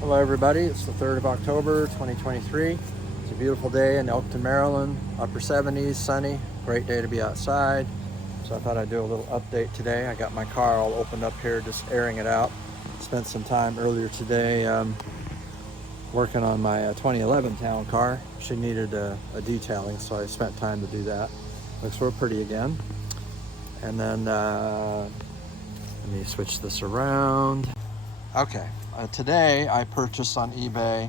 Hello everybody, it's the 3rd of October 2023. It's a beautiful day in Elkton, Maryland, upper 70s, sunny, great day to be outside. So I thought I'd do a little update today. I got my car all opened up here, just airing it out. Spent some time earlier today working on my 2011 town car. She needed a detailing, so I spent time to do that. Looks real pretty again. And then let me switch this around. Okay, today I purchased on eBay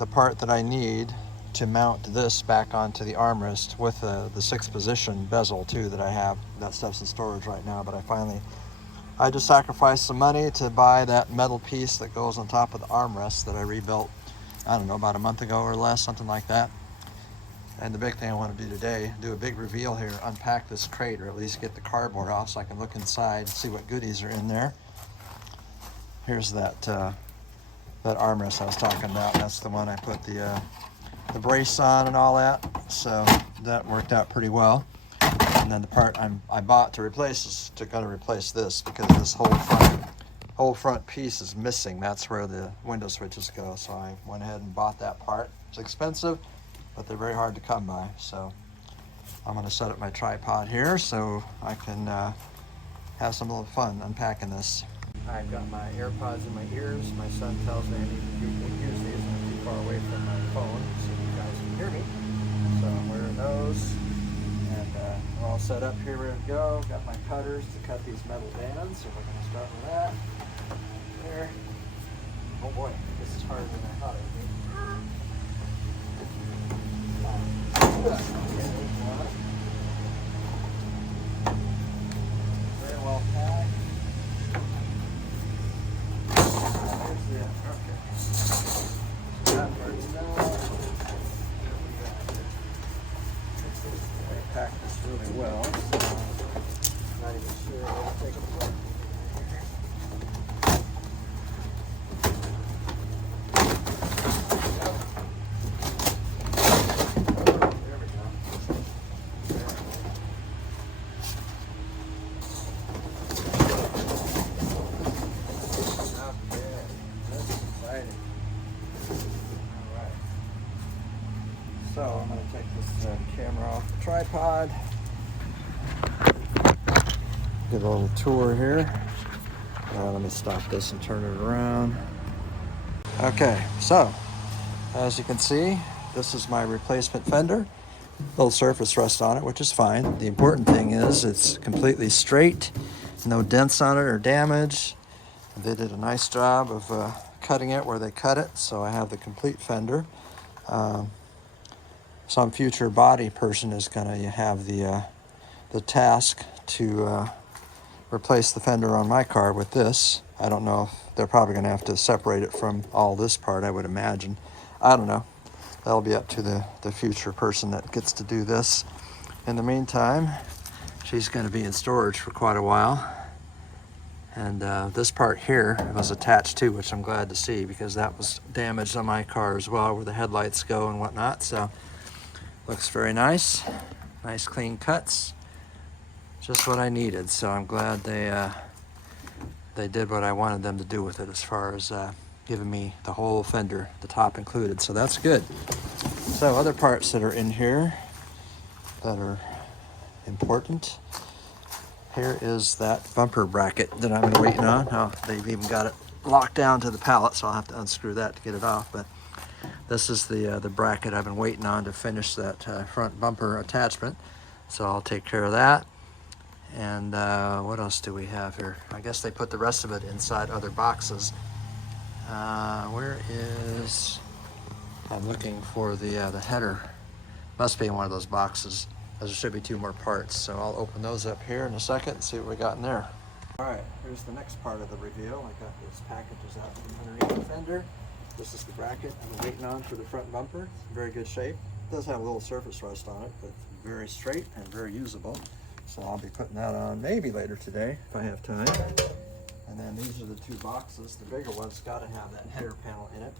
the part that I need to mount this back onto the armrest with the 6th position bezel too that I have. That stuff's in storage right now, but I just sacrificed some money to buy that metal piece that goes on top of the armrest that I rebuilt, I don't know, about a month ago or less, something like that. And the big thing I want to do today, do a big reveal here, unpack this crate, or at least get the cardboard off so I can look inside and see what goodies are in there. Here's that armrest I was talking about. That's the one I put the brace on and all that. So that worked out pretty well. And then the part I bought to replace is gonna replace this, because this whole front piece is missing. That's where the window switches go. So I went ahead and bought that part. It's expensive, but they're very hard to come by. So I'm gonna set up my tripod here so I can have some little fun unpacking this. I've got my AirPods in my ears. My son tells me I need to use these. I'm too far away from my phone so you guys can hear me. So I'm wearing those. And we're all set up here, ready to go. Got my cutters to cut these metal bands, so we're going to start with that. There. Oh boy, this is harder than I thought it would be. Very well packed. Pack this really well, so I'm not even sure I'll take it apart. There we go. Okay, that's exciting. All right. So I'm going to take this camera off the tripod. Get a little tour here. Let me stop this and turn it around. Okay, so as you can see, this is my replacement fender. Little surface rust on it, which is fine. The important thing is it's completely straight, no dents on it or damage. They did a nice job of cutting it where they cut it, so I have the complete fender. Some future body person is going to have the task to replace the fender on my car with this. I don't know if they're probably going to have to separate it from all this part, I would imagine. I don't know. That'll be up to the future person that gets to do this. In the meantime, she's going to be in storage for quite a while. And this part here was attached too, which I'm glad to see, because that was damaged on my car as well, where the headlights go and whatnot. So looks very nice. Nice clean cuts. Just what I needed. So I'm glad they did what I wanted them to do with it, as far as giving me the whole fender, the top included. So that's good. So other parts that are in here that are important. Here is that bumper bracket that I've been waiting on. Oh, they've even got it locked down to the pallet, so I'll have to unscrew that to get it off. But this is the bracket I've been waiting on to finish that front bumper attachment. So I'll take care of that. And what else do we have here? I guess they put the rest of it inside other boxes. Where is... I'm looking for the header. Must be in one of those boxes. There should be 2 more parts. So I'll open those up here in a second and see what we got in there. All right, here's the next part of the reveal. I got these packages out from underneath the fender. This is the bracket I'm waiting on for the front bumper. It's in very good shape. It does have a little surface rust on it, but very straight and very usable. So I'll be putting that on maybe later today if I have time. And then these are the 2 boxes. The bigger one's got to have that header panel in it.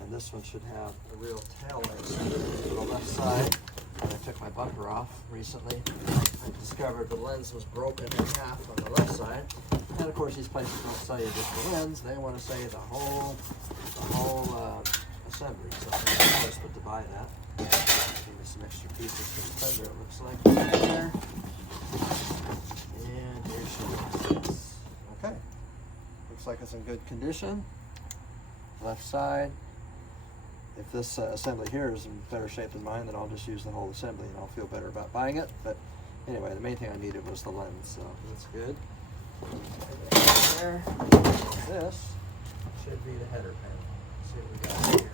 And this one should have a real tail light to the left side. When I took my bumper off recently, I discovered the lens was broken in half on the left side. And of course, these places don't sell you just the lens; they want to sell you the whole assembly, so I'm just but to buy that. Give me some extra pieces for the fender, it looks like. There. And here she is. Okay. Looks like it's in good condition. Left side. If this assembly here is in better shape than mine, then I'll just use the whole assembly and I'll feel better about buying it. But anyway, the main thing I needed was the lens, so that's good. There. This should be the header panel. Let's see what we got here.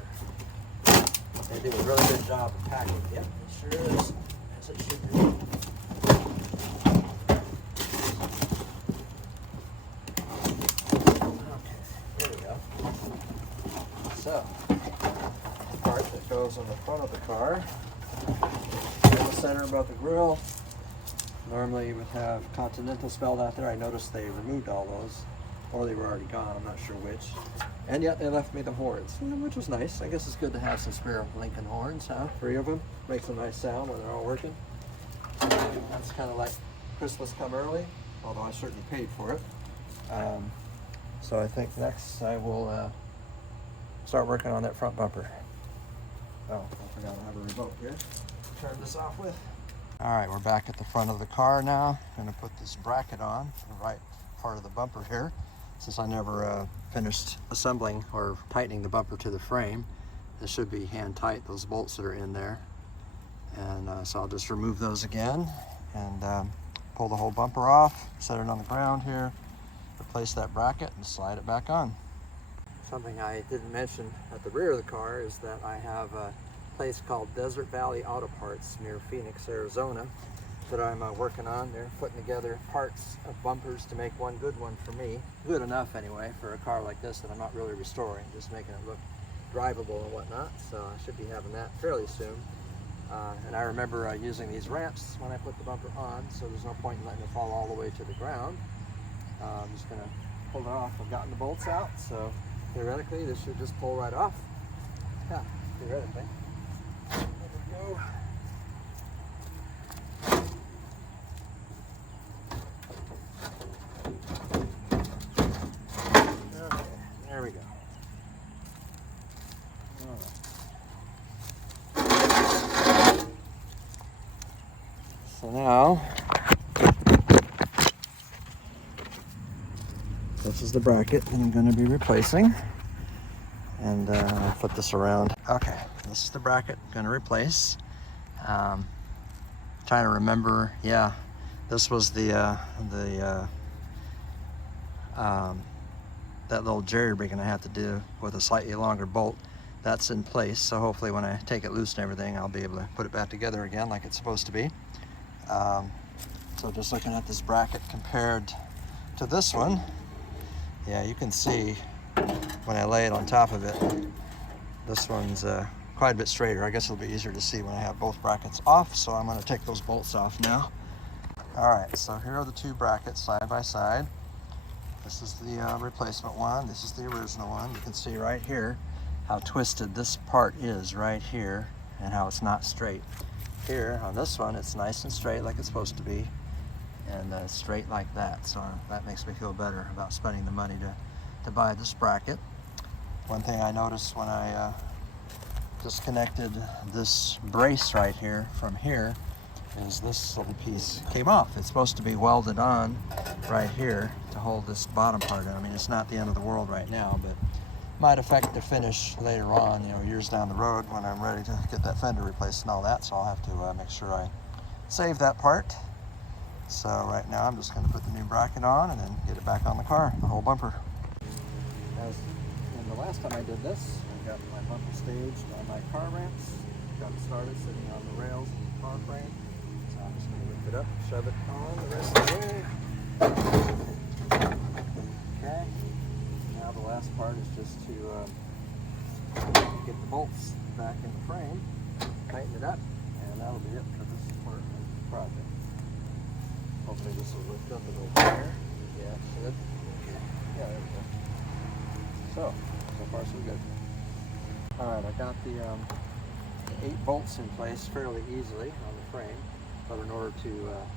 They do a really good job of packing. Yep, it sure is, as it should be. Okay, there we go. So, the part that goes on the front of the car, in the center above the grill. Normally you would have Continental spelled out there. I noticed they removed all those, or they were already gone, I'm not sure which. And yet they left me the horns, which was nice. I guess it's good to have some spare Lincoln horns, huh? 3 of them. Makes a nice sound when they're all working. That's kind of like Christmas come early, although I certainly paid for it. So I think next I will start working on that front bumper. Oh, I forgot I have a remote here. Turn this off with. All right, we're back at the front of the car now. I'm gonna put this bracket on the right part of the bumper here. Since I never finished assembling or tightening the bumper to the frame, it should be hand tight, those bolts that are in there. And so I'll just remove those again and pull the whole bumper off, set it on the ground here, replace that bracket and slide it back on. Something I didn't mention at the rear of the car is that I have a place called Desert Valley Auto Parts near Phoenix, Arizona that I'm working on. They're putting together parts of bumpers to make one good one for me. Good enough anyway for a car like this that I'm not really restoring, just making it look drivable and whatnot. So I should be having that fairly soon. And I remember using these ramps when I put the bumper on, so there's no point in letting it fall all the way to the ground. I'm just gonna pull it off. I've gotten the bolts out, so theoretically this should just pull right off. Yeah, theoretically. There we go. Okay, there we go. All right. So now, this is the bracket that I'm going to be replacing. And I'll flip this around. Okay, this is the bracket I'm going to replace. Trying to remember, yeah, this was that little jerry rigging I have to do with a slightly longer bolt. That's in place, so hopefully when I take it loose and everything, I'll be able to put it back together again like it's supposed to be. So just looking at this bracket compared to this one, yeah, you can see when I lay it on top of it, this one's quite a bit straighter. I guess it'll be easier to see when I have both brackets off, so I'm going to take those bolts off now. All right, so here are the two brackets side by side. This is the replacement one. This is the original one. You can see right here how twisted this part is right here and how it's not straight. Here on this one, it's nice and straight like it's supposed to be, and straight like that. So that makes me feel better about spending the money to buy this bracket. One thing I noticed when I disconnected this brace right here from here is this little piece came off. It's supposed to be welded on right here to hold this bottom part in. I mean, it's not the end of the world right now, but might affect the finish later on, you know, years down the road when I'm ready to get that fender replaced and all that. So I'll have to make sure I save that part. So right now I'm just going to put the new bracket on and then get it back on the car, the whole bumper. As in the last time I did this, I got my bumper staged on my car ramps, got it started sitting on the rails in the car frame. So I'm just going to lift it up, shove it on the rest of the way. Okay, now the last part is just to get the bolts back in the frame, tighten it up, and that'll be it for this part of the project. Hopefully this will lift up a little higher. Yeah, it should. Yeah, there we go. So far so good. Alright, I got the 8 bolts in place fairly easily on the frame, but in order to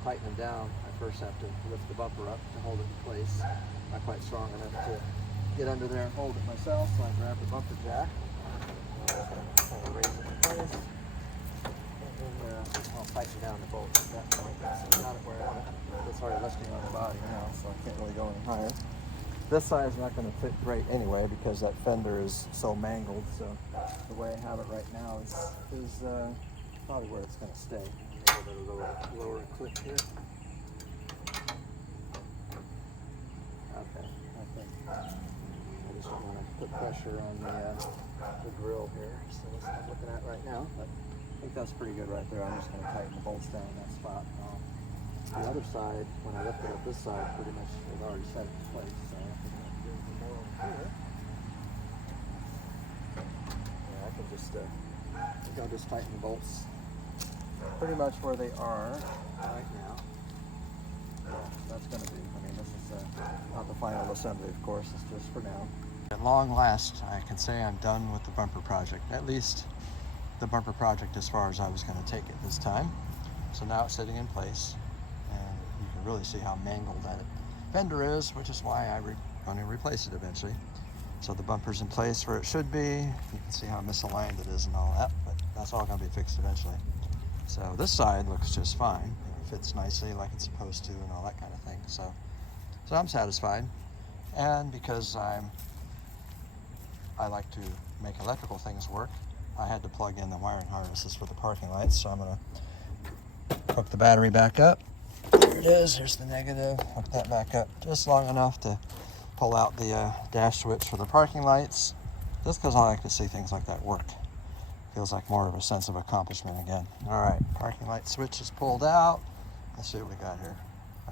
tighten them down, I first have to lift the bumper up to hold it in place. Not quite strong enough to get under there and hold it myself, so I grab the bumper jack, kind of raise it in place. And then I'll tighten down the bolts at that point. So not where I want it. It's already lifting on the body now, so I can't really go any higher. This side is not going to fit great anyway because that fender is so mangled. So the way I have it right now is probably where it's going to stay. A little bit of lower clip here. Okay, I think I just don't want to put pressure on the grill here. So that's what I'm looking at right now. But I think that's pretty good right there. I'm just going to tighten the bolts down in that spot. The other side, when I lifted up this side, pretty much they've already set it in place. So I think I can do some more over here. Yeah, I can just I'll just tighten the bolts pretty much where they are right now. Yeah, that's going to be. I mean, this is not the final assembly, of course. It's just for now. At long last, I can say I'm done with the bumper project. At least the bumper project as far as I was going to take it this time. So now it's sitting in place. You can really see how mangled that fender is, which is why I'm going to replace it eventually. So the bumper's in place where it should be. You can see how misaligned it is and all that, but that's all going to be fixed eventually. So this side looks just fine. It fits nicely like it's supposed to and all that kind of thing. So I'm satisfied. And because I like to make electrical things work, I had to plug in the wiring harnesses for the parking lights. So I'm going to hook the battery back up. There it is. Here's the negative. Hook that back up just long enough to pull out the dash switch for the parking lights. Just because I like to see things like that work. Feels like more of a sense of accomplishment again. All right, parking light switch is pulled out. Let's see what we got here.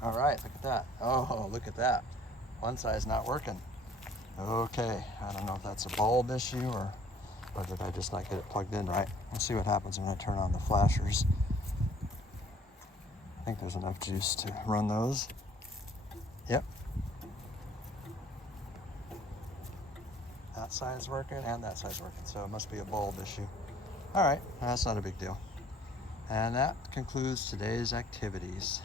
All right, look at that. Oh, look at that. One side's not working. Okay, I don't know if that's a bulb issue or did I just not get it plugged in right. Let's see what happens when I turn on the flashers. I think there's enough juice to run those. Yep. That side's working and that side's working, so it must be a bulb issue. All right, that's not a big deal. And that concludes today's activities.